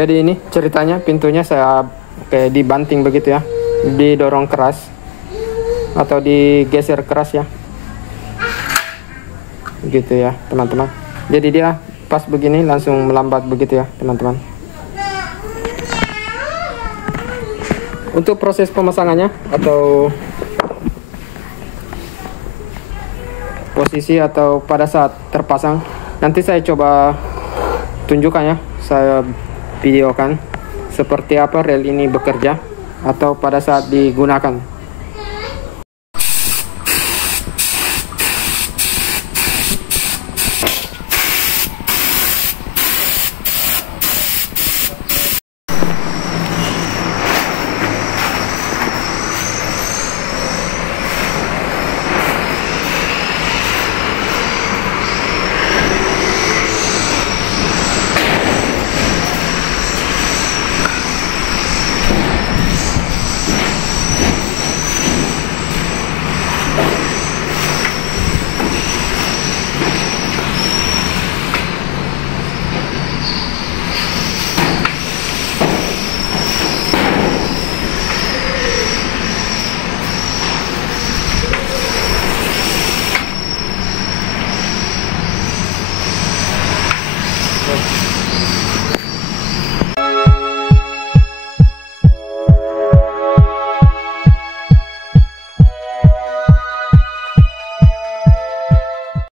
Jadi ini ceritanya, pintunya saya kayak dibanting begitu ya, didorong keras atau digeser keras ya, gitu ya teman-teman. Jadi dia pas begini langsung melambat begitu ya teman-teman. Untuk proses pemasangannya atau posisi atau pada saat terpasang, nanti saya coba tunjukkan ya, saya videokan seperti apa rel ini bekerja atau pada saat digunakan.